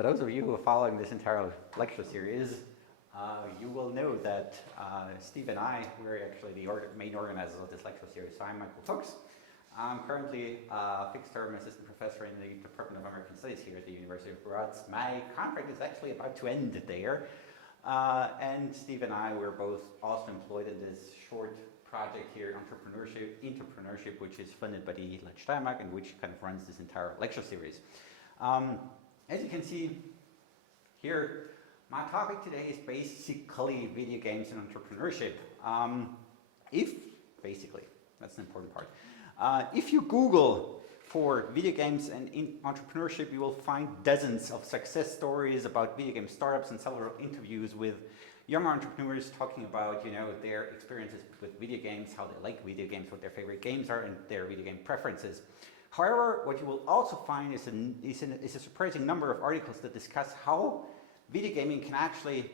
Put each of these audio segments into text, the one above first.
For those of you who are following this entire lecture series, you will know that Steve and I were actually the main organizers of this lecture series. So I'm Michael Fuchs. I'm currently a fixed-term assistant professor in the Department of American Studies here at the University of Graz. My contract is actually about to end there. And Steve and I were both also employed in this short project here, Interpreneurship, which is funded by the Steiermark and which kind of runs this entire lecture series. As you can see here, my topic today is basically video games and entrepreneurship. That's an important part. If you Google for video games and entrepreneurship, you will find dozens of success stories about video game startups and several interviews with young entrepreneurs talking about, their experiences with video games, how they like video games, what their favorite games are, and their video game preferences. However, what you will also find is a surprising number of articles that discuss how video gaming can actually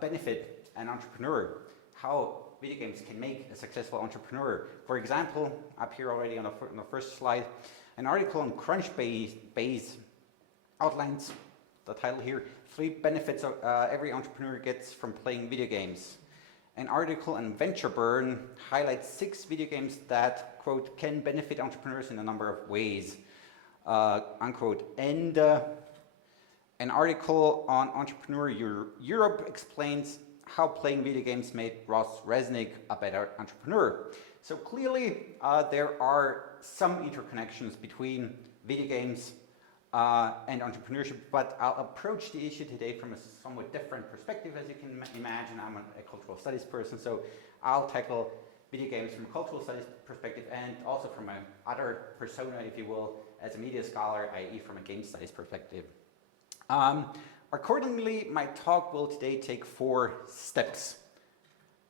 benefit an entrepreneur, how video games can make a successful entrepreneur. For example, up here already on the first slide, an article on Crunchbase outlines the title here, 3 benefits every entrepreneur gets from playing video games. An article on VentureBurn highlights 6 video games that, quote, can benefit entrepreneurs in a number of ways, unquote. And an article on Entrepreneur Europe explains how playing video games made Ross Resnick a better entrepreneur. So clearly there are some interconnections between video games and entrepreneurship, but I'll approach the issue today from a somewhat different perspective. As you can imagine, I'm a cultural studies person, so I'll tackle video games from a cultural studies perspective and also from my other persona, if you will, as a media scholar, i.e. from a game studies perspective. Accordingly, my talk will today take 4 steps.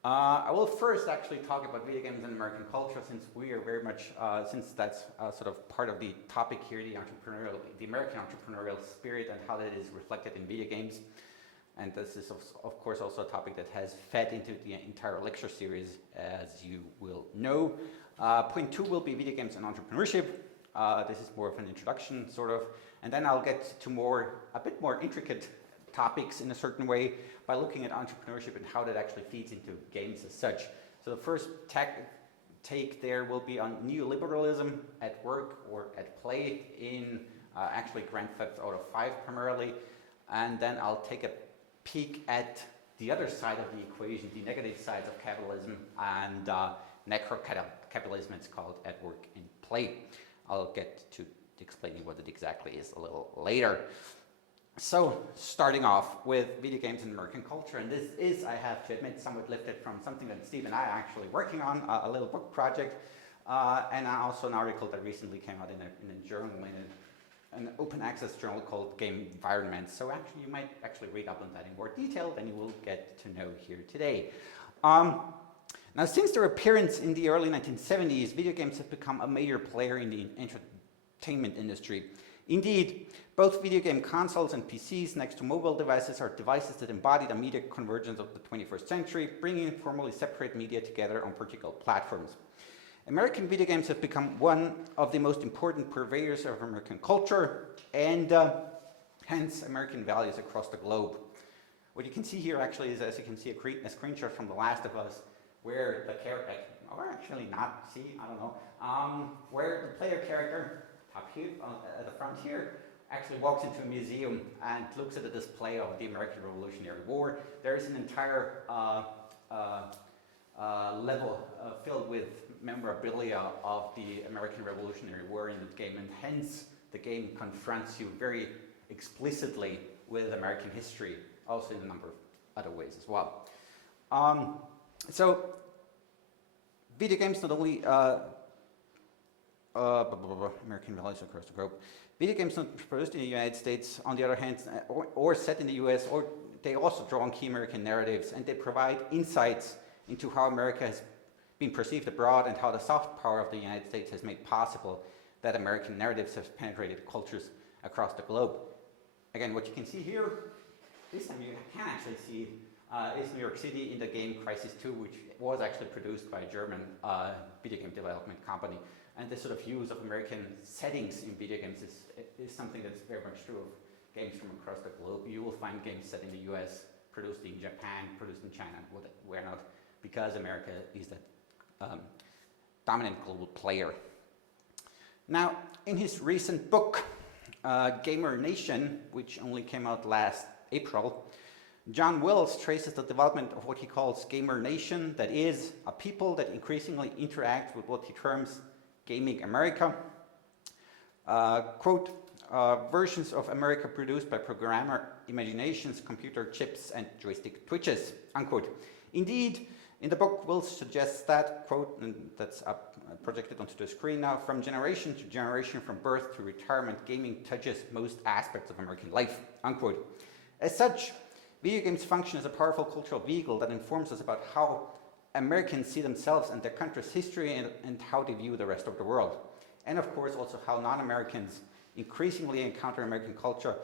I will first actually talk about video games and American culture, since we are very much, since that's sort of part of the topic here, the American entrepreneurial spirit and how that is reflected in video games. And this is of course also a topic that has fed into the entire lecture series, as you will know. Point 2 will be video games and entrepreneurship. This is more of an introduction, sort of. And then I'll get to a bit more intricate topics in a certain way by looking at entrepreneurship and how that actually feeds into games as such. So the first take there will be on neoliberalism at work or at play in actually Grand Theft Auto 5 primarily. And then I'll take a peek at the other side of the equation, the negative sides of capitalism and necro-capitalism, it's called, at work and play. I'll get to explaining what it exactly is a little later. So, starting off with video games and American culture, and this is, I have to admit, somewhat lifted from something that Steve and I are actually working on, a little book project, and also an article that recently came out in a journal, in an open access journal called Game Environments. So actually, you might actually read up on that in more detail than you will get to know here today. Now, since their appearance in the early 1970s, video games have become a major player in the entertainment industry. Indeed, both video game consoles and PCs next to mobile devices are devices that embody the media convergence of the 21st century, bringing formally separate media together on particular platforms. American video games have become one of the most important purveyors of American culture and hence American values across the globe. What you can see here actually is, as you can see, a screenshot from The Last of Us, where the character, or actually not, see, I don't know, where the player character up here at the front here actually walks into a museum and looks at a display of the American Revolutionary War. There is an entire level filled with memorabilia of the American Revolutionary War in the game, and hence the game confronts you very explicitly with American history, also in a number of other ways as well. So video games not only American values across the globe. Video games not produced in the United States, on the other hand, or set in the US, or they also draw on key American narratives, and they provide insights into how America has been perceived abroad and how the soft power of the United States has made possible that American narratives have penetrated cultures across the globe. Again, what you can see here, this time you can actually see is New York City in the game Crisis 2, which was actually produced by a German video game development company. And this sort of use of American settings in video games is something that's very much true of games from across the globe. You will find games set in the US, produced in Japan, produced in China, where not, because America is the dominant global player. Now, in his recent book, Gamer Nation, which only came out last April, John Wills traces the development of what he calls Gamer Nation, that is, a people that increasingly interact with what he terms Gaming America. Quote, versions of America produced by programmer imaginations, computer chips, and joystick twitches, unquote. Indeed, in the book, Wills suggests that, quote, and that's up, projected onto the screen now, from generation to generation, from birth to retirement, gaming touches most aspects of American life, unquote. As such, video games function as a powerful cultural vehicle that informs us about how Americans see themselves and their country's history and how they view the rest of the world. And of course, also how non-Americans increasingly encounter American culture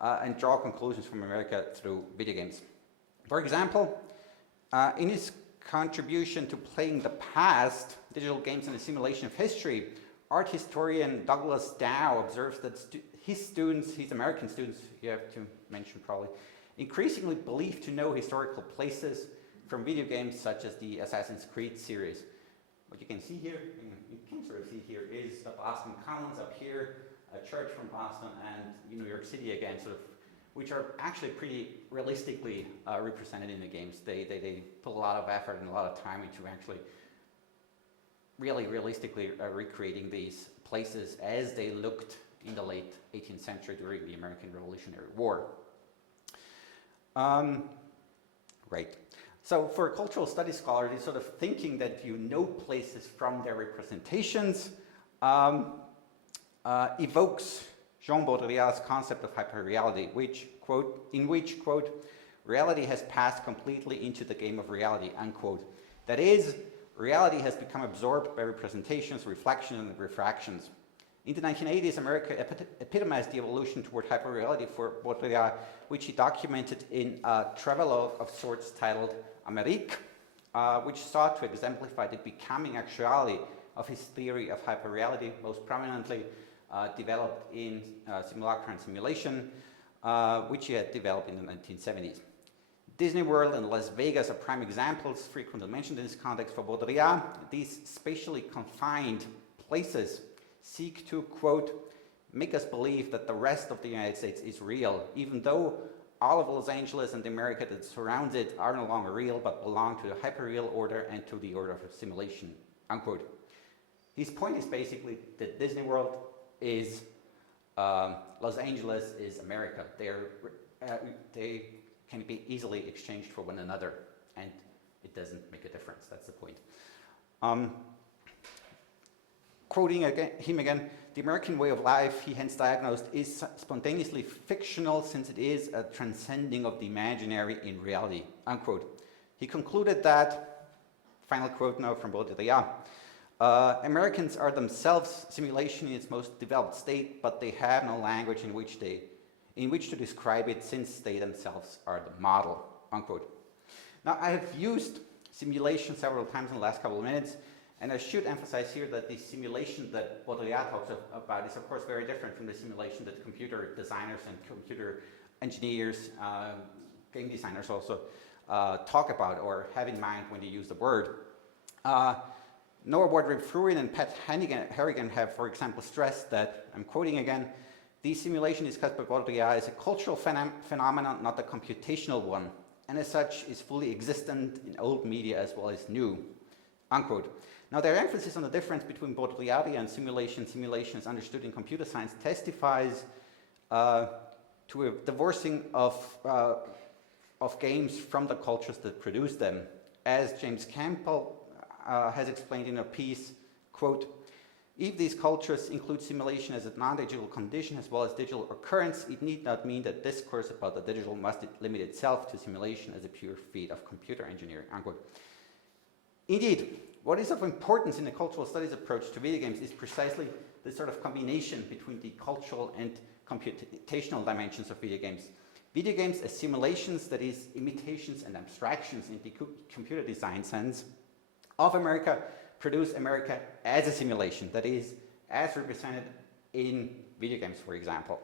and draw conclusions from America through video games. For example, in his contribution to Playing the Past, Digital Games and the Simulation of History, art historian Douglas Dow observes that his American students, you have to mention probably, increasingly believe to know historical places from video games such as the Assassin's Creed series. What you can see here, you can sort of see here, is the Boston Commons up here, a church from Boston, and New York City again, sort of, which are actually pretty realistically represented in the games. They put a lot of effort and a lot of time into actually really realistically recreating these places as they looked in the late 18th century during the American Revolutionary War. Right. So for a cultural studies scholar, this sort of thinking that you know places from their representations evokes Jean Baudrillard's concept of hyperreality, in which, quote, reality has passed completely into the game of reality, unquote. That is, reality has become absorbed by representations, reflections, and refractions. In the 1980s, America epitomized the evolution toward hyperreality for Baudrillard, which he documented in a travelogue of sorts titled Amérique, which sought to exemplify the becoming actuality of his theory of hyperreality, most prominently developed in simulacra and simulation, which he had developed in the 1970s. Disney World and Las Vegas are prime examples frequently mentioned in this context for Baudrillard. These spatially confined places seek to, quote, make us believe that the rest of the United States is real, even though all of Los Angeles and the America that surrounds it are no longer real, but belong to the hyperreal order and to the order of simulation, unquote. His point is basically that Disney World is Los Angeles is America. They can be easily exchanged for one another, and it doesn't make a difference. That's the point. Quoting him again, the American way of life, he hence diagnosed, is spontaneously fictional since it is a transcending of the imaginary in reality, unquote. He concluded that, final quote now from Baudrillard, Americans are themselves simulation in its most developed state, but they have no language in which to describe it since they themselves are the model, unquote. Now, I have used simulation several times in the last couple of minutes, and I should emphasize here that the simulation that Baudrillard talks about is, of course, very different from the simulation that computer designers and computer engineers, game designers also talk about or have in mind when they use the word. Noah Wardrip-Fruin and Pat Harrigan have, for example, stressed that, I'm quoting again, the simulation discussed by Baudrillard is a cultural phenomenon, not a computational one, and as such is fully existent in old media as well as new, unquote. Now, their emphasis on the difference between Baudrillardian simulation is understood in computer science testifies to a divorcing of games from the cultures that produce them. As James Campbell has explained in a piece, quote, if these cultures include simulation as a non-digital condition as well as digital occurrence, it need not mean that discourse about the digital must limit itself to simulation as a pure feat of computer engineering, unquote. Indeed, what is of importance in the cultural studies approach to video games is precisely the sort of combination between the cultural and computational dimensions of video games. Video games as simulations, that is, imitations and abstractions in the computer design sense, of America, produce America as a simulation, that is, as represented in video games, for example.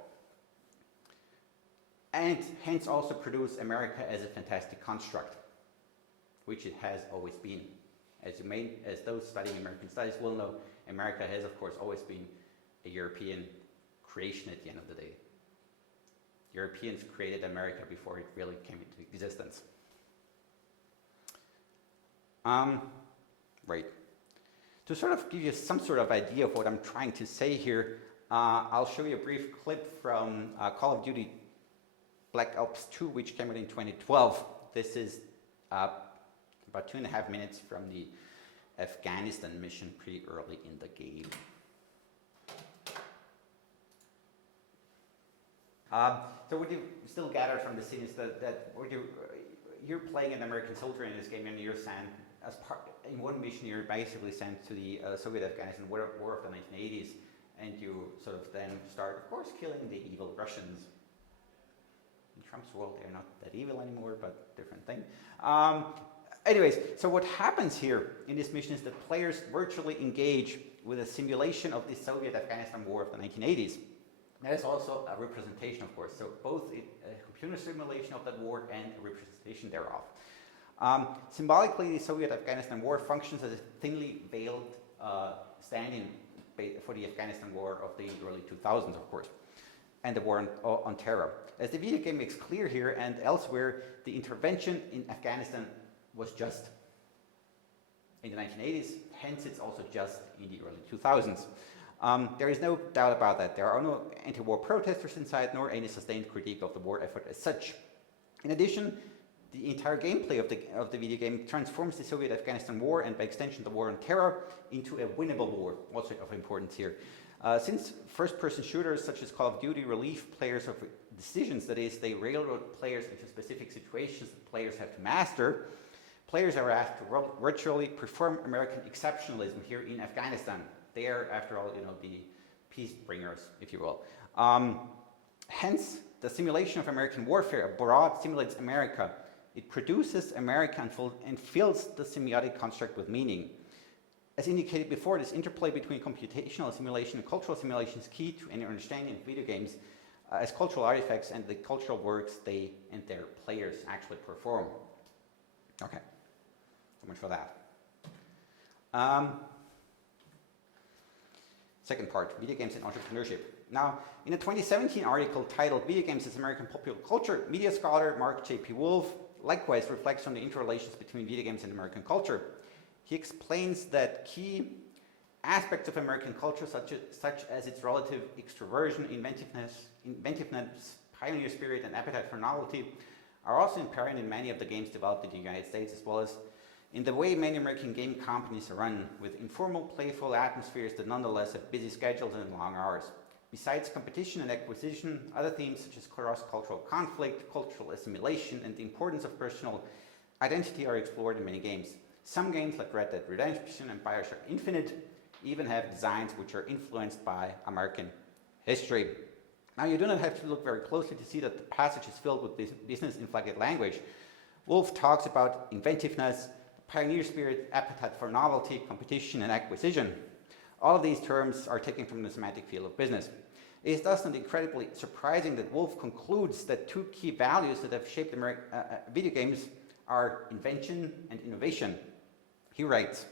and hence also produce America as a fantastic construct, which it has always been. As those studying American studies will know, America has of course always been a European creation at the end of the day. Europeans created America before it really came into existence. Right. To sort of give you some sort of idea of what I'm trying to say here, I'll show you a brief clip from Call of Duty Black Ops 2, which came out in 2012. This is about 2.5 minutes from the Afghanistan mission pretty early in the game. So what you still gather from the scene is that what you're playing an American soldier in this game, and you're sent as part in one mission. You're basically sent to the Soviet Afghanistan War of the 1980s, and you sort of then start, of course, killing the evil Russians. In Trump's world, they're not that evil anymore, but different thing. Anyways, so what happens here in this mission is that players virtually engage with a simulation of the Soviet Afghanistan War of the 1980s. That is also a representation, of course, so both a computer simulation of that war and a representation thereof. Symbolically, the Soviet Afghanistan War functions as a thinly veiled stand-in for the Afghanistan War of the early 2000s, of course, and the war on terror. As the video game makes clear here and elsewhere, the intervention in Afghanistan was just in the 1980s, hence it's also just in the early 2000s. There is no doubt about that. There are no anti-war protesters inside, nor any sustained critique of the war effort as such. In addition, the entire gameplay of the video game transforms the Soviet Afghanistan War, and by extension the war on terror, into a winnable war, also of importance here. Since first-person shooters such as Call of Duty relieve players of decisions, that is, they railroad players into specific situations that players have to master, players are asked to virtually perform American exceptionalism here in Afghanistan. They are, after all, the peace bringers, if you will. Hence, the simulation of American warfare abroad simulates America. It produces America and fills the semiotic construct with meaning. As indicated before, this interplay between computational simulation and cultural simulation is key to any understanding of video games as cultural artifacts and the cultural works they and their players actually perform. Okay, so much for that. Second part, video games and entrepreneurship. Now, in a 2017 article titled Video Games as American Popular Culture, media scholar Mark J.P. Wolf likewise reflects on the interrelations between video games and American culture. He explains that key aspects of American culture, such as its relative extroversion, inventiveness, pioneer spirit, and appetite for novelty, are also apparent in many of the games developed in the United States, as well as in the way many American game companies are run, with informal, playful atmospheres that nonetheless have busy schedules and long hours. Besides competition and acquisition, other themes such as cross-cultural conflict, cultural assimilation, and the importance of personal identity are explored in many games. Some games, like Red Dead Redemption and BioShock Infinite, even have designs which are influenced by American history. Now, you do not have to look very closely to see that the passage is filled with business-inflected language. Wolf talks about inventiveness, pioneer spirit, appetite for novelty, competition, and acquisition. All of these terms are taken from the semantic field of business. It is thus not incredibly surprising that Wolf concludes that two key values that have shaped video games are invention and innovation. He writes,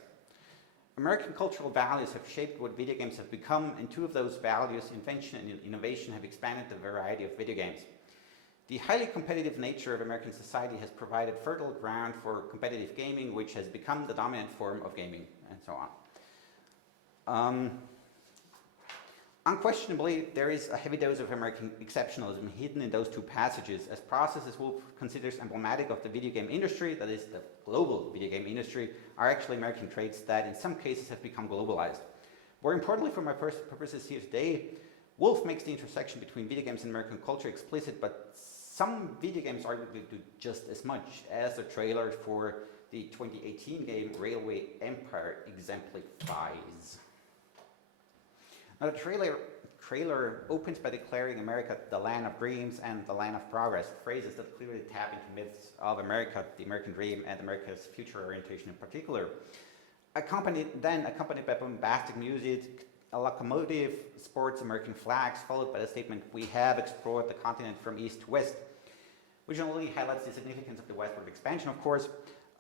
American cultural values have shaped what video games have become, and two of those values, invention and innovation, have expanded the variety of video games. The highly competitive nature of American society has provided fertile ground for competitive gaming, which has become the dominant form of gaming, and so on. Unquestionably, there is a heavy dose of American exceptionalism hidden in those two passages, as processes Wolf considers emblematic of the video game industry, that is, the global video game industry, are actually American traits that in some cases have become globalized. More importantly, for my purposes here today, Wolf makes the intersection between video games and American culture explicit, but some video games arguably do just as much, as the trailer for the 2018 game Railway Empire exemplifies. Now, the trailer opens by declaring America the land of dreams and the land of progress, phrases that clearly tap into myths of America, the American dream, and America's future orientation in particular. Accompanied by bombastic music, a locomotive sports American flags, followed by the statement, "We have explored the continent from east to west." which not only highlights the significance of the westward expansion, of course,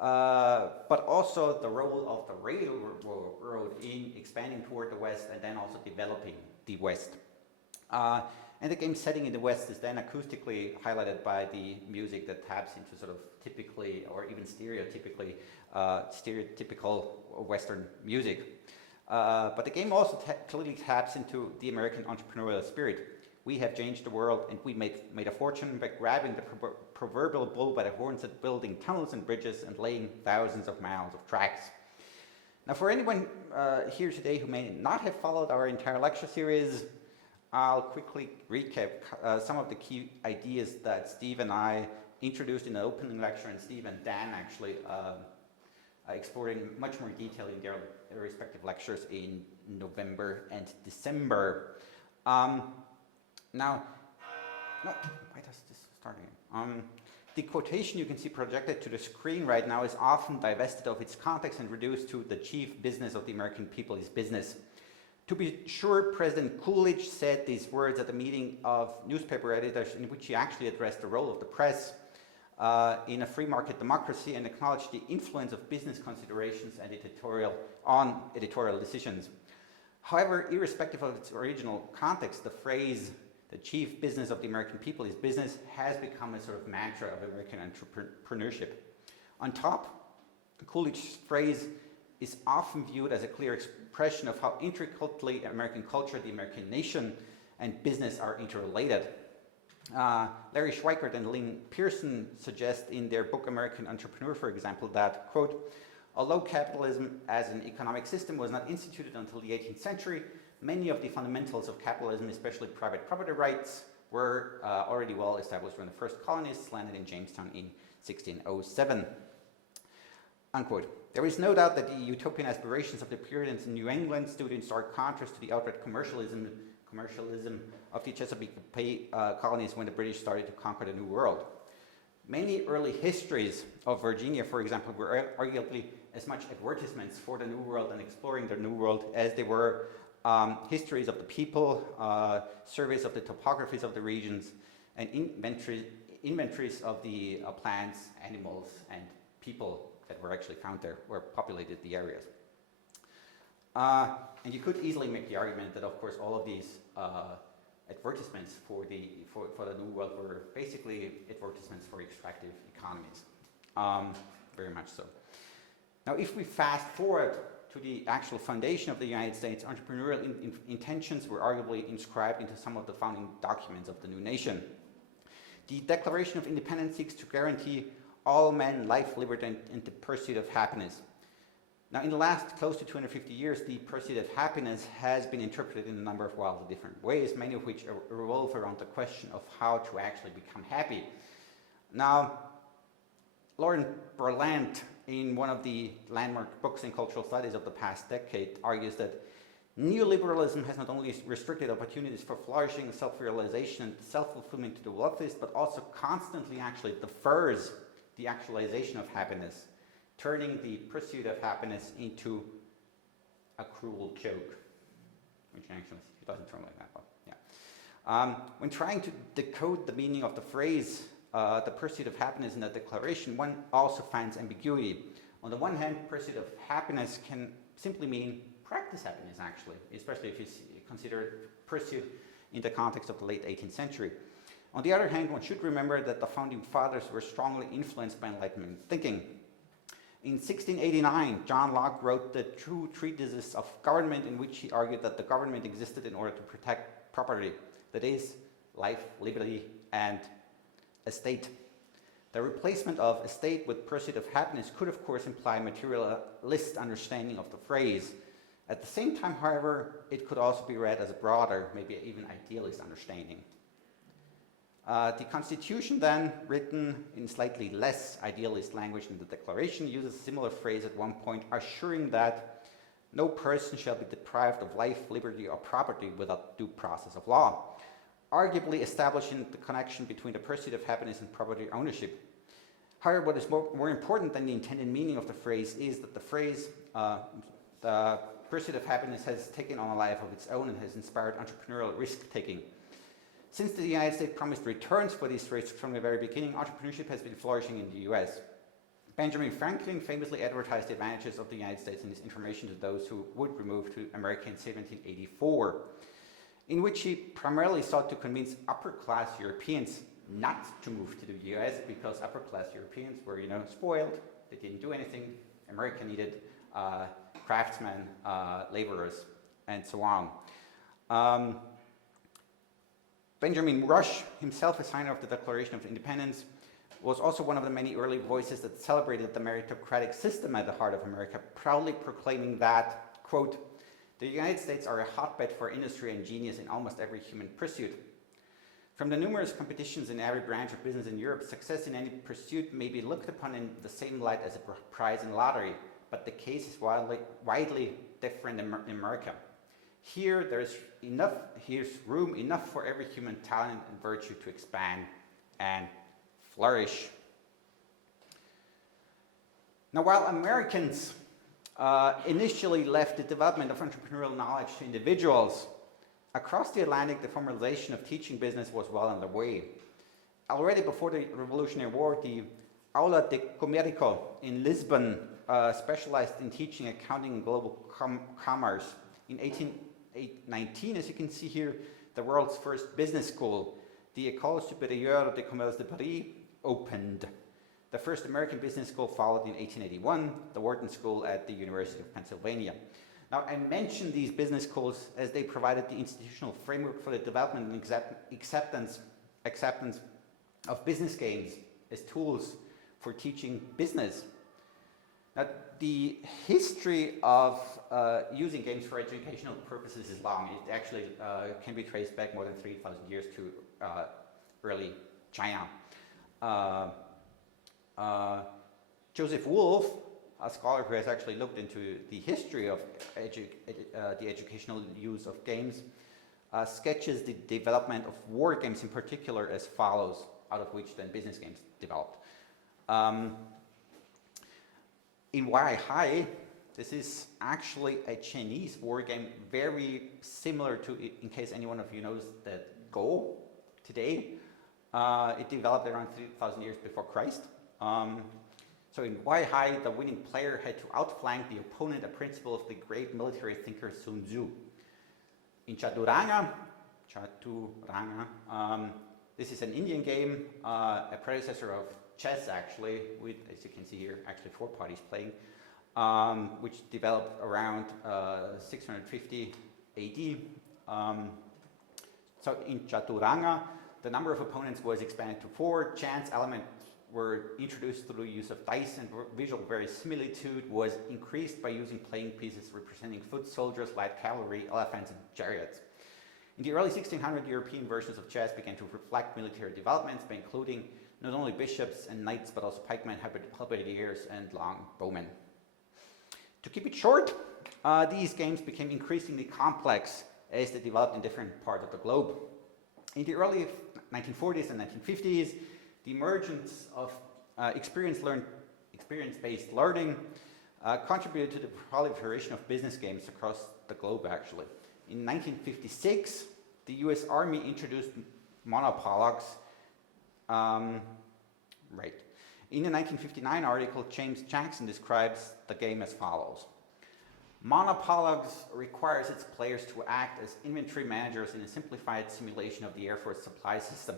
but also the role of the railroad in expanding toward the west and then also developing the west. And the game's setting in the west is then acoustically highlighted by the music that taps into sort of typically or even stereotypical Western music. But the game also clearly taps into the American entrepreneurial spirit. We have changed the world and we made a fortune by grabbing the proverbial bull by the horns and building tunnels and bridges and laying thousands of miles of tracks. Now, for anyone here today who may not have followed our entire lecture series, I'll quickly recap some of the key ideas that Steve and I introduced in the opening lecture, and Steve and Dan actually explored in much more detail in their respective lectures in November and December. Now, no, why does this start again? The quotation you can see projected to the screen right now is often divested of its context and reduced to the chief business of the American people is business. To be sure, President Coolidge said these words at a meeting of newspaper editors in which he actually addressed the role of the press in a free market democracy and acknowledged the influence of business considerations and on editorial decisions. However, irrespective of its original context, the phrase, the chief business of the American people is business, has become a sort of mantra of American entrepreneurship. On top, Coolidge's phrase is often viewed as a clear expression of how intricately American culture, the American nation, and business are interrelated. Larry Schweikert and Lynn Pearson suggest in their book American Entrepreneur, for example, that, quote, although capitalism as an economic system was not instituted until the 18th century, many of the fundamentals of capitalism, especially private property rights, were already well established when the first colonists landed in Jamestown in 1607. Unquote. There is no doubt that the utopian aspirations of the Puritans in New England stood in stark contrast to the outright commercialism of the Chesapeake Bay colonies when the British started to conquer the New World. Many early histories of Virginia, for example, were arguably as much advertisements for the New World and exploring the New World as they were histories of the people, surveys of the topographies of the regions, and inventories of the plants, animals, and people that were actually found there, or populated the areas. And you could easily make the argument that, of course, all of these advertisements for the New World were basically advertisements for extractive economies, very much so. Now, if we fast forward to the actual foundation of the United States, entrepreneurial intentions were arguably inscribed into some of the founding documents of the new nation. The Declaration of Independence seeks to guarantee all men life, liberty, and the pursuit of happiness. Now, in the last close to 250 years, the pursuit of happiness has been interpreted in a number of wildly different ways, many of which revolve around the question of how to actually become happy. Now, Lauren Berlant, in one of the landmark books in cultural studies of the past decade, argues that neoliberalism has not only restricted opportunities for flourishing, self-realization, and self-fulfillment to the wealthiest, but also constantly actually defers the actualization of happiness, turning the pursuit of happiness into a cruel joke, which actually it doesn't turn like that, but yeah. When trying to decode the meaning of the phrase, the pursuit of happiness in the Declaration, one also finds ambiguity. On the one hand, pursuit of happiness can simply mean practice happiness, actually, especially if you consider pursuit in the context of the late 18th century. On the other hand, one should remember that the founding fathers were strongly influenced by Enlightenment thinking. In 1689, John Locke wrote the True Treatises of Government, in which he argued that the government existed in order to protect property, that is, life, liberty, and estate. The replacement of estate with pursuit of happiness could, of course, imply a materialist understanding of the phrase. At the same time, however, it could also be read as a broader, maybe even idealist understanding. The Constitution then, written in slightly less idealist language than the Declaration, uses a similar phrase at one point, assuring that no person shall be deprived of life, liberty, or property without due process of law, arguably establishing the connection between the pursuit of happiness and property ownership. However, what is more important than the intended meaning of the phrase is that the phrase, the pursuit of happiness, has taken on a life of its own and has inspired entrepreneurial risk-taking. Since the United States promised returns for these risks from the very beginning, entrepreneurship has been flourishing in the US. Benjamin Franklin famously advertised the advantages of the United States in his information to those who would remove to America in 1784, in which he primarily sought to convince upper-class Europeans not to move to the US because upper-class Europeans were, spoiled. They didn't do anything. America needed craftsmen, laborers, and so on. Benjamin Rush, himself a signer of the Declaration of Independence, was also one of the many early voices that celebrated the meritocratic system at the heart of America, proudly proclaiming that, quote, "The United States are a hotbed for industry and genius in almost every human pursuit. From the numerous competitions in every branch of business in Europe, success in any pursuit may be looked upon in the same light as a prize in lottery, but the case is widely different in America. Here's room enough for every human talent and virtue to expand and flourish." Now, while Americans initially left the development of entrepreneurial knowledge to individuals, across the Atlantic, the formalization of teaching business was well underway. Already before the Revolutionary War, the Aula de Comercio in Lisbon specialized in teaching accounting and global commerce. In 1819, as you can see here, the world's first business school, the École Supérieure de Commerce de Paris, opened. The first American business school followed in 1881, the Wharton School at the University of Pennsylvania. Now, I mention these business schools as they provided the institutional framework for the development and acceptance of business games as tools for teaching business. Now, the history of using games for educational purposes is long. It actually can be traced back more than 3,000 years to early China. Joseph Wolf, a scholar who has actually looked into the history of the educational use of games, sketches the development of war games in particular as follows, out of which then business games developed. In Wai Hai, this is actually a Chinese war game, very similar to, in case any one of you knows, that Go today. It developed around 3,000 years before Christ. So in Wai Hai, the winning player had to outflank the opponent, a principle of the great military thinker Sun Tzu. In Chaturanga, this is an Indian game, a predecessor of chess actually, with, as you can see here, actually 4 parties playing, which developed around 650 AD. So in Chaturanga, the number of opponents was expanded to 4. Chance elements were introduced through the use of dice, and visual verisimilitude was increased by using playing pieces representing foot soldiers, light cavalry, elephants, and chariots. In the early 1600s, European versions of chess began to reflect military developments by including not only bishops and knights, but also pikemen, halberdiers, and long bowmen. To keep it short, these games became increasingly complex as they developed in different parts of the globe. In the early 1940s and 1950s, the emergence of experience-based learning contributed to the proliferation of business games across the globe, actually. In 1956, the US Army introduced monopologs. In the 1959 article, James Jackson describes the game as follows. Monopologs requires its players to act as inventory managers in a simplified simulation of the Air Force supply system.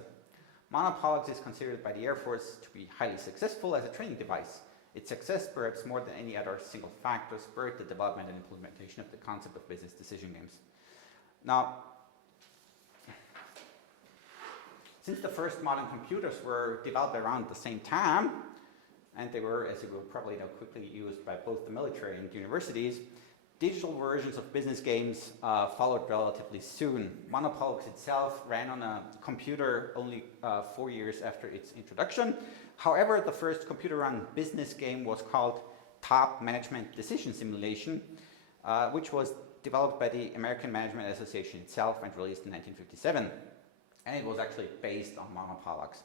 Monopologs is considered by the Air Force to be highly successful as a training device. Its success, perhaps more than any other single factor, spurred the development and implementation of the concept of business decision games. Now, since the first modern computers were developed around the same time, and they were, as you will probably know, quickly used by both the military and universities, digital versions of business games followed relatively soon. Monopologs itself ran on a computer only 4 years after its introduction. However, the first computer-run business game was called Top Management Decision Simulation, which was developed by the American Management Association itself and released in 1957. And it was actually based on monopologs.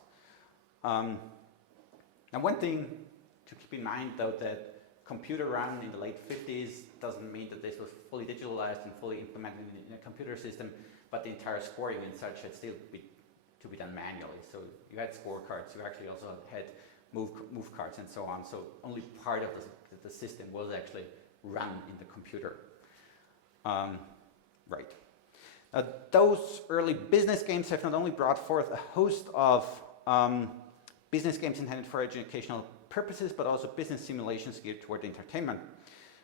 Now, one thing to keep in mind, though, that computer run in the late 50s doesn't mean that this was fully digitalized and fully implemented in a computer system, but the entire scoring and such had still to be done manually. So you had scorecards, you actually also had move cards and so on. So only part of the system was actually run in the computer. Right. Those early business games have not only brought forth a host of business games intended for educational purposes, but also business simulations geared toward entertainment.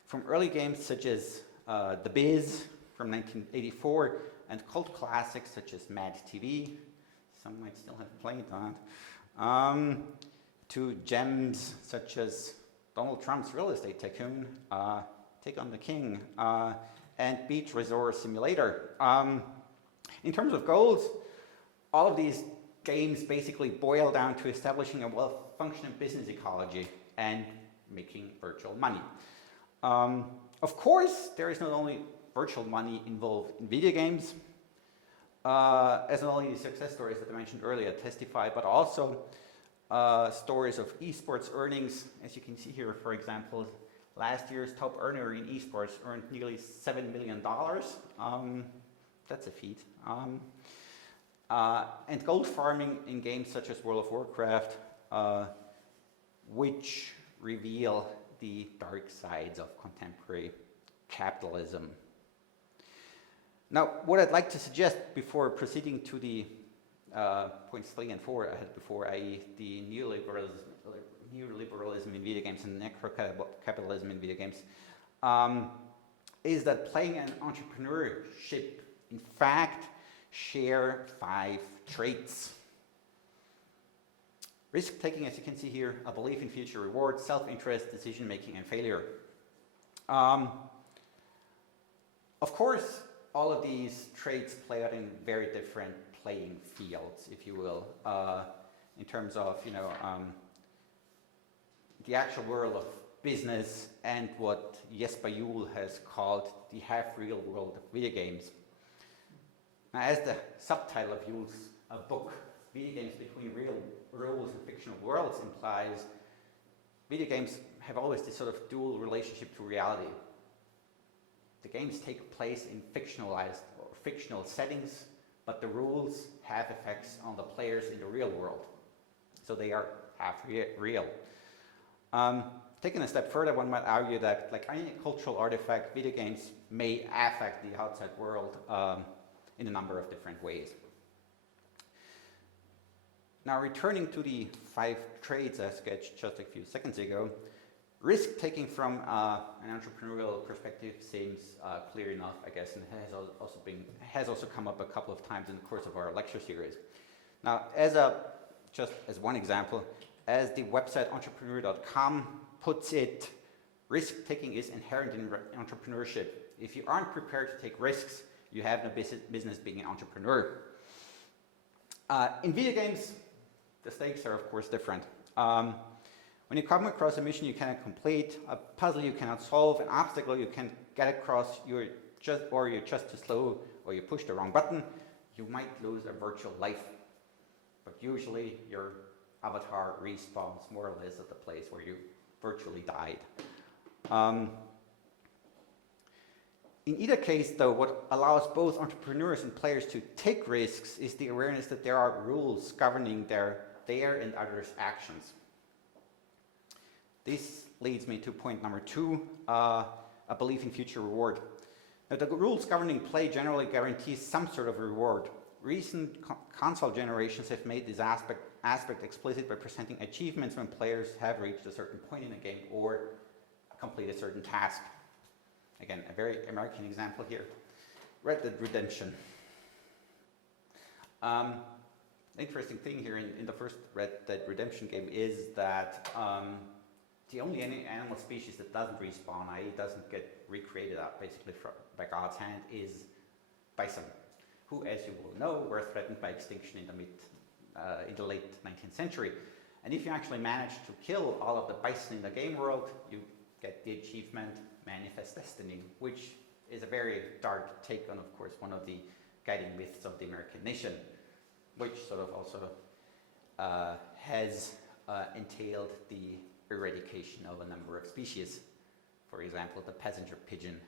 From early games such as The Biz from 1984 and cult classics such as Mad TV, some might still have played that, to gems such as Donald Trump's Real Estate Tycoon, Take on the King, and Beach Resort Simulator. In terms of goals, all of these games basically boil down to establishing a well-functioning business ecology and making virtual money. Of course, there is not only virtual money involved in video games, as not only the success stories that I mentioned earlier testify, but also stories of esports earnings. As you can see here, for example, last year's top earner in esports earned nearly $7 million. That's a feat. And gold farming in games such as World of Warcraft, which reveal the dark sides of contemporary capitalism. Now, what I'd like to suggest before proceeding to the points 3 and 4 I had before, i.e. the neoliberalism in video games and necro-capitalism in video games, is that playing and entrepreneurship, in fact, share 5 traits. Risk-taking, as you can see here, a belief in future rewards, self-interest, decision-making, and failure. Of course, all of these traits play out in very different playing fields, if you will, in terms of, the actual world of business and what Jesper Juul has called the half-real world of video games. Now, as the subtitle of Juul's book, Video Games Between Real Rules and Fictional Worlds, implies, video games have always this sort of dual relationship to reality. The games take place in fictionalized or fictional settings, but the rules have effects on the players in the real world. So they are half real. Taking a step further, one might argue that, like any cultural artifact, video games may affect the outside world in a number of different ways. Now, returning to the 5 traits I sketched just a few seconds ago, risk-taking from an entrepreneurial perspective seems clear enough, I guess, and has also come up a couple of times in the course of our lecture series. Now, just as one example, as the website entrepreneur.com puts it, risk-taking is inherent in entrepreneurship. If you aren't prepared to take risks, you have no business being an entrepreneur. In video games, the stakes are of course different. When you come across a mission you cannot complete, a puzzle you cannot solve, an obstacle you can't get across, you're just too slow, or you push the wrong button, you might lose a virtual life. But usually your avatar respawns more or less at the place where you virtually died. In either case, though, what allows both entrepreneurs and players to take risks is the awareness that there are rules governing their and others' actions. This leads me to point number 2, a belief in future reward. Now, the rules governing play generally guarantee some sort of reward. Recent console generations have made this aspect explicit by presenting achievements when players have reached a certain point in a game or complete a certain task. Again, a very American example here. Red Dead Redemption. The interesting thing here in the first Red Dead Redemption game is that the only animal species that doesn't respawn, i.e. doesn't get recreated out basically by God's hand, is bison, who, as you will know, were threatened by extinction in the late 19th century. And if you actually manage to kill all of the bison in the game world, you get the achievement Manifest Destiny, which is a very dark take on, of course, one of the guiding myths of the American nation, which sort of also has entailed the eradication of a number of species. For example, the passenger pigeon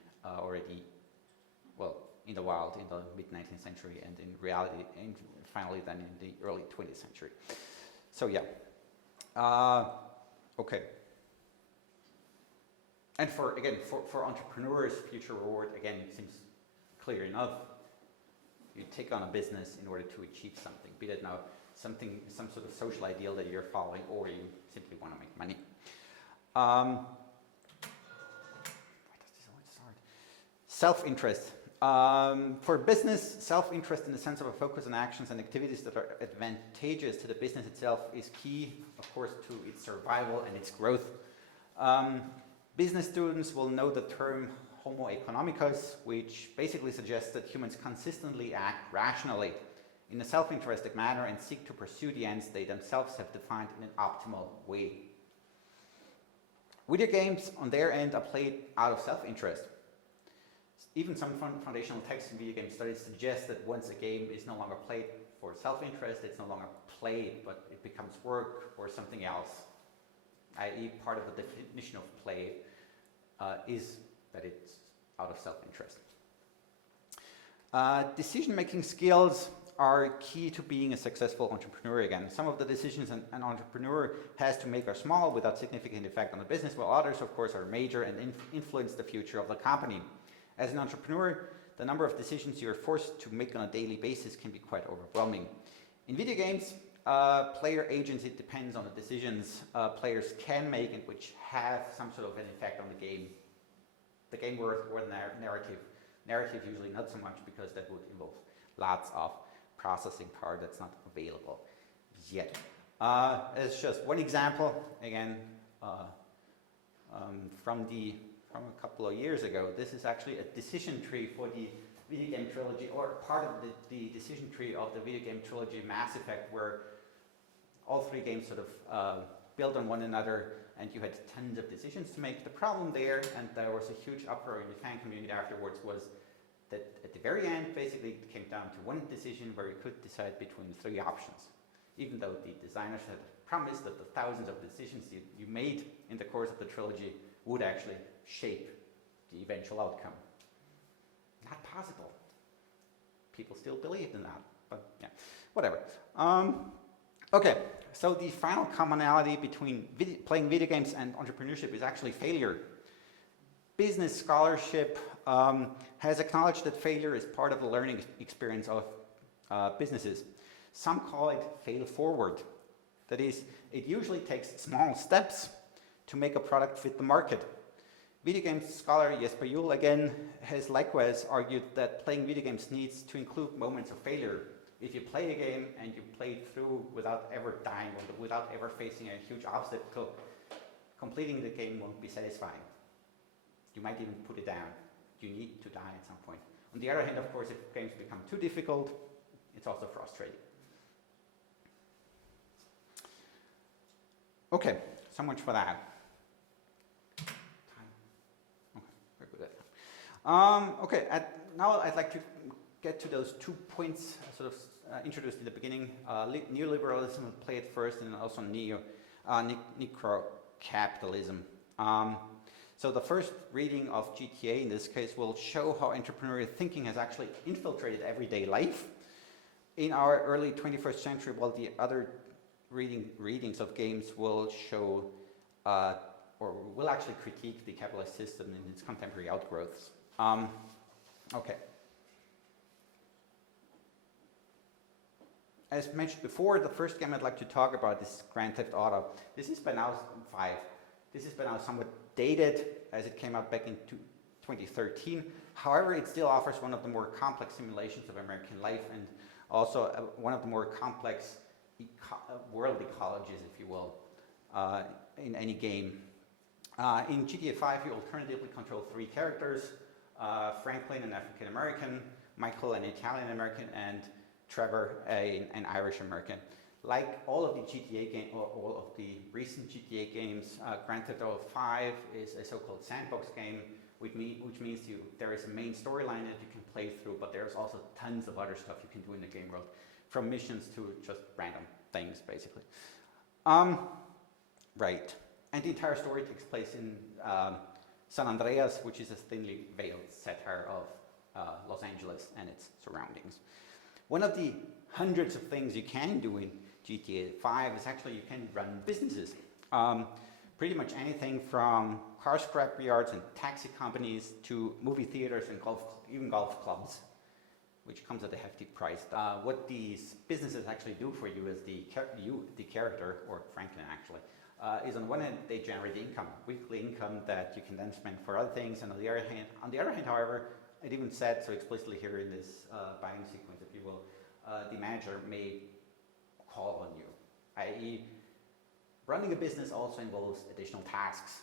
in the wild in the mid-19th century, and in reality, and finally then in the early 20th century. So yeah, okay. And for entrepreneurs, future reward, again, seems clear enough. You take on a business in order to achieve something, be that now some sort of social ideal that you're following, or you simply want to make money. Why does this always start? Self-interest. For business, self-interest in the sense of a focus on actions and activities that are advantageous to the business itself is key, of course, to its survival and its growth. Business students will know the term Homo economicus, which basically suggests that humans consistently act rationally in a self-interested manner and seek to pursue the ends they themselves have defined in an optimal way. Video games, on their end, are played out of self-interest. Even some foundational texts in video game studies suggest that once a game is no longer played for self-interest, it's no longer played, but it becomes work or something else, i.e. part of the definition of play is that it's out of self-interest. Decision-making skills are key to being a successful entrepreneur again. Some of the decisions an entrepreneur has to make are small without significant effect on the business, while others, of course, are major and influence the future of the company. As an entrepreneur, the number of decisions you're forced to make on a daily basis can be quite overwhelming. In video games, player agency depends on the decisions players can make and which have some sort of an effect on the game worth or the narrative. Narrative usually not so much, because that would involve lots of processing power that's not available yet. As just one example, again, from a couple of years ago, this is actually a decision tree for the video game trilogy, or part of the decision tree of the video game trilogy Mass Effect, where all three games sort of build on one another, and you had tons of decisions to make. The problem there, and there was a huge uproar in the fan community afterwards, was that at the very end, basically, it came down to one decision where you could decide between three options, even though the designers had promised that the thousands of decisions you made in the course of the trilogy would actually shape the eventual outcome. Not possible. People still believed in that, but yeah, whatever. Okay, so the final commonality between playing video games and entrepreneurship is actually failure. Business scholarship has acknowledged that failure is part of the learning experience of businesses. Some call it fail forward. That is, it usually takes small steps to make a product fit the market. Video games scholar Jesper Juhl again has likewise argued that playing video games needs to include moments of failure. If you play a game and you play it through without ever dying or without ever facing a huge obstacle, completing the game won't be satisfying. You might even put it down. You need to die at some point. On the other hand, of course, if games become too difficult, it's also frustrating. Okay, so much for that. Okay, very good. Okay, now I'd like to get to those 2 points sort of introduced in the beginning. Neoliberalism will play it first, and also necro-capitalism. So the first reading of GTA in this case will show how entrepreneurial thinking has actually infiltrated everyday life in our early 21st century, while the other readings of games will show or will actually critique the capitalist system and its contemporary outgrowths. Okay. As mentioned before, the first game I'd like to talk about is Grand Theft Auto. This is by now 5. This is by now somewhat dated, as it came out back in 2013. However, it still offers one of the more complex simulations of American life, and also one of the more complex world ecologies, if you will, in any game. In GTA 5, you alternatively control 3 characters, Franklin, an African American, Michael, an Italian American, and Trevor, an Irish American. Like all of the GTA games, or all of the recent GTA games, Grand Theft Auto 5 is a so-called sandbox game, which means there is a main storyline that you can play through, but there's also tons of other stuff you can do in the game world, from missions to just random things, basically. Right. And the entire story takes place in San Andreas, which is a thinly veiled satire of Los Angeles and its surroundings. One of the hundreds of things you can do in GTA 5 is actually you can run businesses. Pretty much anything from car scrap yards and taxi companies to movie theaters and even golf clubs, which comes at a hefty price. What these businesses actually do for you as the character, or Franklin actually, is on one hand they generate income, weekly income that you can then spend for other things, and on the other hand, however, it even said so explicitly here in this buying sequence, if you will, the manager may call on you, i.e. running a business also involves additional tasks.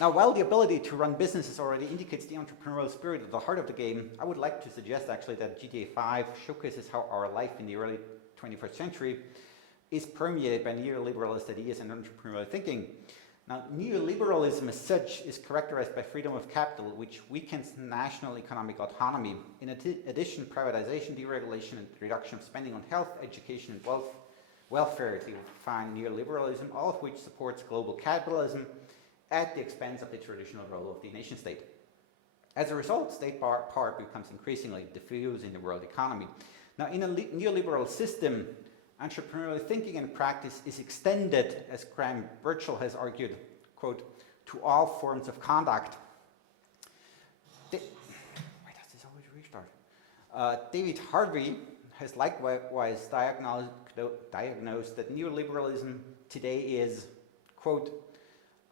Now, while the ability to run businesses already indicates the entrepreneurial spirit at the heart of the game, I would like to suggest actually that GTA 5 showcases how our life in the early 21st century is permeated by neoliberalist ideas and entrepreneurial thinking. Now, neoliberalism as such is characterized by freedom of capital, which weakens national economic autonomy. In addition, privatization, deregulation, and reduction of spending on health, education, and welfare define neoliberalism, all of which supports global capitalism at the expense of the traditional role of the nation state. As a result, state power becomes increasingly diffuse in the world economy. Now, in a neoliberal system, entrepreneurial thinking and practice is extended, as Graham Birchall has argued, quote, to all forms of conduct. Why does this always restart? David Harvey has likewise diagnosed that neoliberalism today is, quote,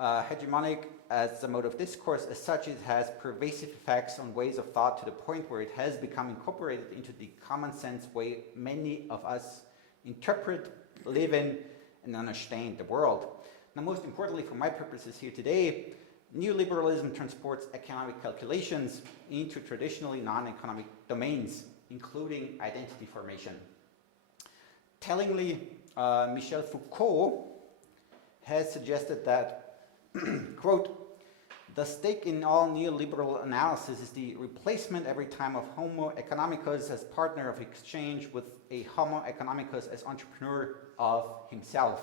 hegemonic as a mode of discourse. As such, it has pervasive effects on ways of thought to the point where it has become incorporated into the common sense way many of us interpret, live in, and understand the world. Now, most importantly for my purposes here today, neoliberalism transports economic calculations into traditionally non-economic domains, including identity formation. Tellingly, Michel Foucault has suggested that, quote, the stake in all neoliberal analysis is the replacement every time of Homo economicus as partner of exchange with a Homo economicus as entrepreneur of himself.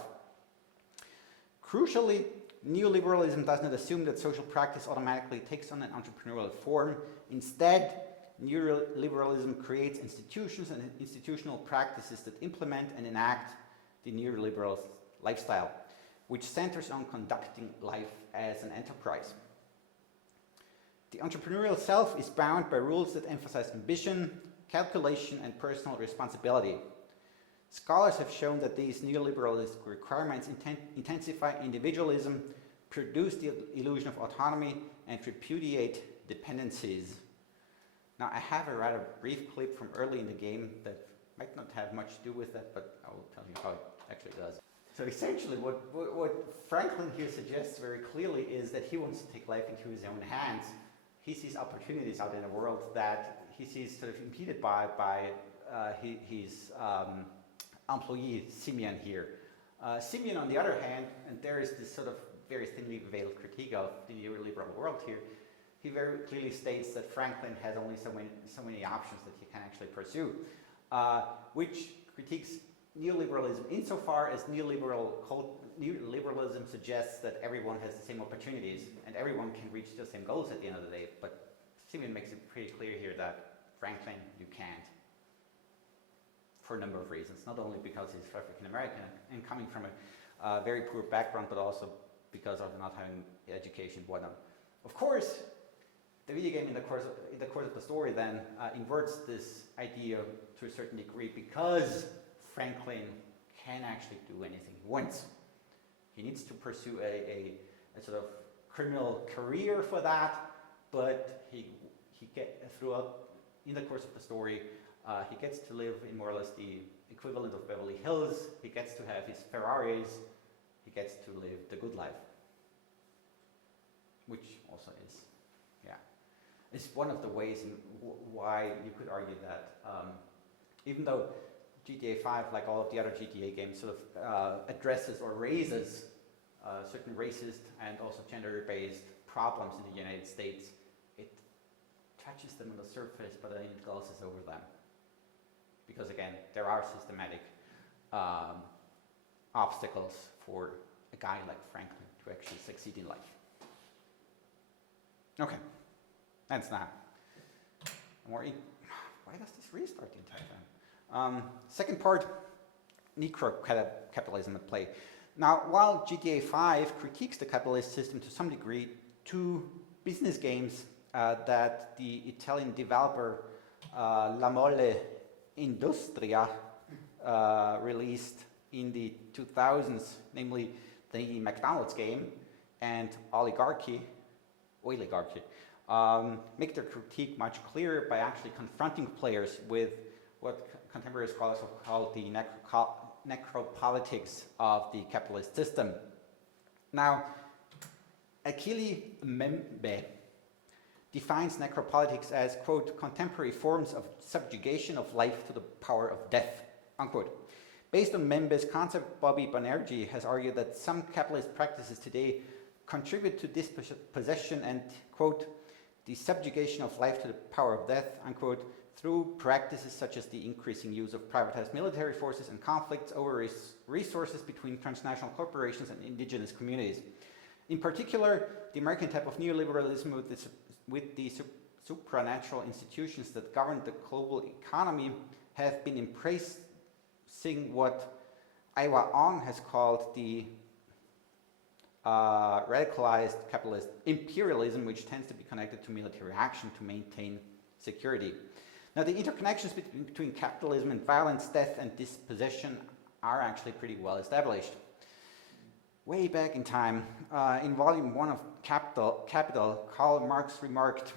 Crucially, neoliberalism does not assume that social practice automatically takes on an entrepreneurial form. Instead, neoliberalism creates institutions and institutional practices that implement and enact the neoliberal lifestyle, which centers on conducting life as an enterprise. The entrepreneurial self is bound by rules that emphasize ambition, calculation, and personal responsibility. Scholars have shown that these neoliberalist requirements intensify individualism, produce the illusion of autonomy, and repudiate dependencies. Now, I have a rather brief clip from early in the game that might not have much to do with that, but I will tell you how it actually does. So essentially, what Franklin here suggests very clearly is that he wants to take life into his own hands. He sees opportunities out in the world that he sees sort of impeded by his employee, Simeon here. Simeon, on the other hand, and there is this sort of very thinly veiled critique of the neoliberal world here, he very clearly states that Franklin has only so many options that he can actually pursue, which critiques neoliberalism insofar as neoliberalism suggests that everyone has the same opportunities and everyone can reach the same goals at the end of the day. But Simeon makes it pretty clear here that Franklin, you can't, for a number of reasons. Not only because he's African American and coming from a very poor background, but also because of not having education. Whatnot. Of course, the video game in the course of the story then inverts this idea to a certain degree because Franklin can actually do anything he wants. He needs to pursue a sort of criminal career for that, but he throughout in the course of the story, he gets to live in more or less the equivalent of Beverly Hills. He gets to have his Ferraris. He gets to live the good life, which also is one of the ways in why you could argue that even though GTA 5, like all of the other GTA games, sort of addresses or raises certain racist and also gender-based problems in the United States, it touches them on the surface, but then it glosses over them. Because again, there are systematic obstacles for a guy like Franklin to actually succeed in life. Okay, that's that. why does this restart the entire time? Second part, necro-capitalism at play. Now, while GTA 5 critiques the capitalist system to some degree, two business games that the Italian developer La Mole Industria released in the 2000s, namely the McDonald's game and Oiligarchy, make their critique much clearer by actually confronting players with what contemporary scholars have called the necropolitics of the capitalist system. Now, Achille Mbembe defines necropolitics as, quote, contemporary forms of subjugation of life to the power of death, unquote. Based on Mbembe's concept, Bobby Banerjee has argued that some capitalist practices today contribute to dispossession and, quote, the subjugation of life to the power of death, unquote, through practices such as the increasing use of privatized military forces and conflicts over resources between transnational corporations and indigenous communities. In particular, the American type of neoliberalism with the supranatural institutions that govern the global economy have been embracing what Aiwa Ong has called the radicalized capitalist imperialism, which tends to be connected to military action to maintain security. Now, the interconnections between capitalism and violence, death, and dispossession are actually pretty well established. Way back in time, in volume 1 of Capital, Karl Marx remarked,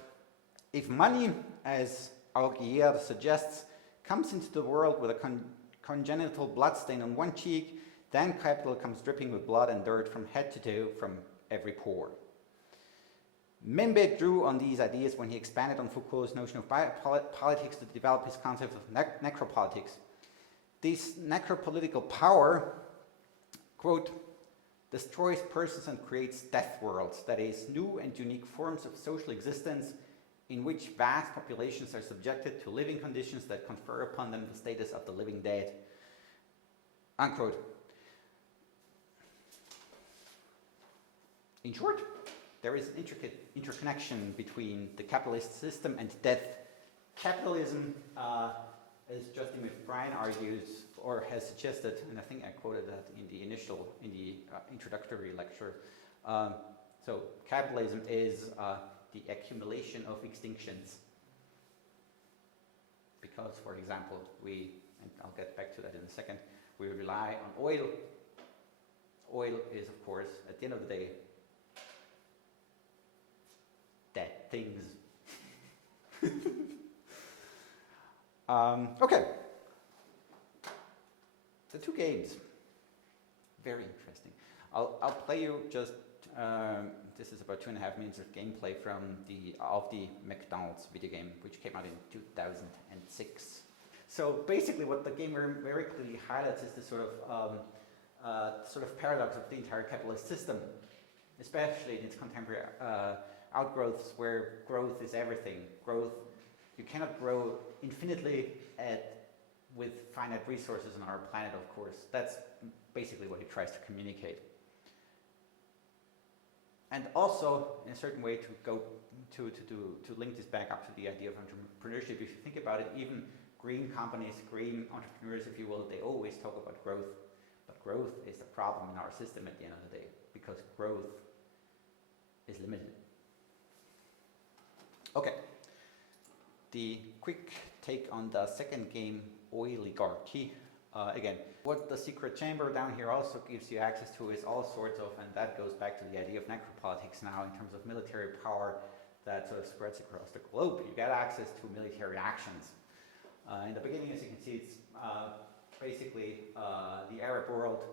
if money, as Augier suggests, comes into the world with a congenital bloodstain on one cheek, then capital comes dripping with blood and dirt from head to toe from every pore. Mbembe drew on these ideas when he expanded on Foucault's notion of biopolitics to develop his concept of necropolitics. This necropolitical power, quote, destroys persons and creates death worlds, that is, new and unique forms of social existence in which vast populations are subjected to living conditions that confer upon them the status of the living dead, unquote. In short, there is an intricate interconnection between the capitalist system and death. Capitalism, as Justin McBride argues or has suggested, and I think I quoted that in the introductory lecture. So capitalism is the accumulation of extinctions. Because, for example, and I'll get back to that in a second, we rely on oil. Oil is, of course, at the end of the day, dead things. Okay. The two games, very interesting. I'll play you just, this is about 2.5 minutes of gameplay from the McDonald's video game, which came out in 2006. So basically what the game very clearly highlights is this sort of paradox of the entire capitalist system, especially in its contemporary outgrowths where growth is everything. Growth, you cannot grow infinitely with finite resources on our planet, of course. That's basically what he tries to communicate. And also, in a certain way, to link this back up to the idea of entrepreneurship, if you think about it, even green companies, green entrepreneurs, if you will, they always talk about growth. But growth is the problem in our system at the end of the day, because growth is limited. Okay. The quick take on the second game, Oiligarchy. Again, what the secret chamber down here also gives you access to is all sorts of, and that goes back to the idea of necropolitics now in terms of military power that sort of spreads across the globe. You get access to military actions. In the beginning, as you can see, it's basically the Arab world.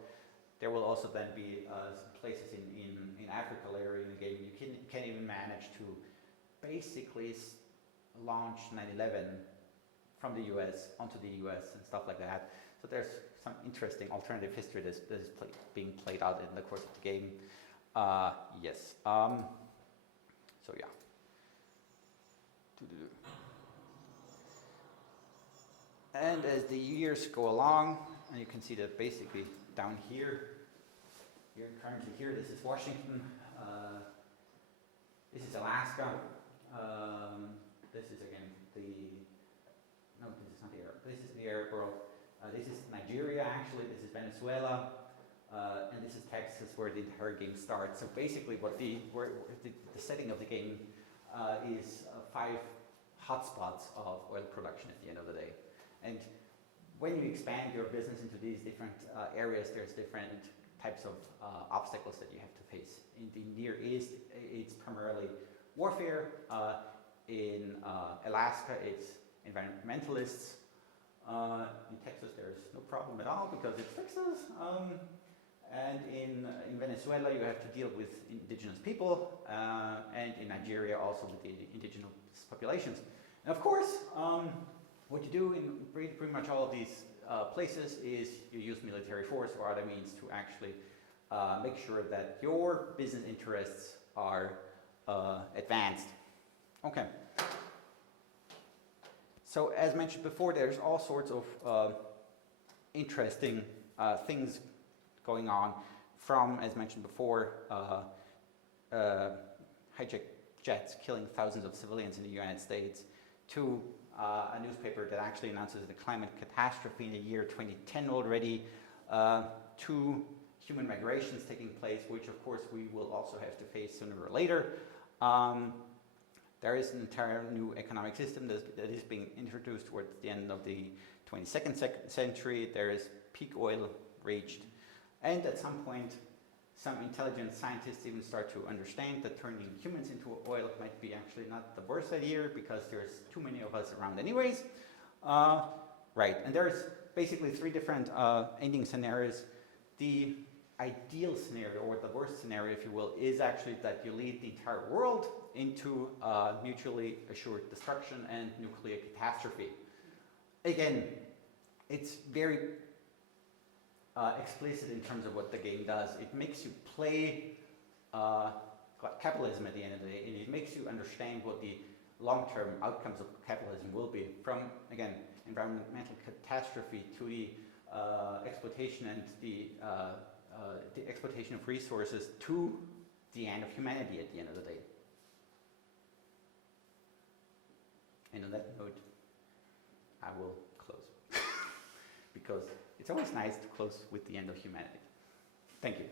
There will also then be some places in Africa later in the game. You can even manage to basically launch 9/11 from the US onto the US and stuff like that. So there's some interesting alternative history that is being played out in the course of the game. Yes. So yeah. And as the years go along, and you can see that basically down here, currently here, this is Washington. This is Alaska. This is again the this is the Arab world. This is Nigeria, actually. This is Venezuela. And this is Texas, where the entire game starts. So basically, the setting of the game is 5 hotspots of oil production at the end of the day. And when you expand your business into these different areas, there's different types of obstacles that you have to face. In the Near East, it's primarily warfare. In Alaska, it's environmentalists. In Texas, there's no problem at all because it's Texas. And in Venezuela, you have to deal with indigenous people, and in Nigeria also with the indigenous populations. And of course, what you do in pretty much all of these places is you use military force or other means to actually make sure that your business interests are advanced. Okay. So as mentioned before, there's all sorts of interesting things going on, from, as mentioned before, hijacked jets killing thousands of civilians in the United States, to a newspaper that actually announces the climate catastrophe in the year 2010 already, to human migrations taking place, which of course we will also have to face sooner or later. There is an entire new economic system that is being introduced towards the end of the 22nd century. There is peak oil reached. And at some point, some intelligent scientists even start to understand that turning humans into oil might be actually not the worst idea because there's too many of us around anyways. Right, and there's basically 3 different ending scenarios. The ideal scenario, or the worst scenario, if you will, is actually that you lead the entire world into mutually assured destruction and nuclear catastrophe. Again, it's very explicit in terms of what the game does. It makes you play capitalism at the end of the day, and it makes you understand what the long-term outcomes of capitalism will be, from, again, environmental catastrophe to the exploitation and the exploitation of resources to the end of humanity at the end of the day. And on that note, I will close. Because it's always nice to close with the end of humanity. Thank you.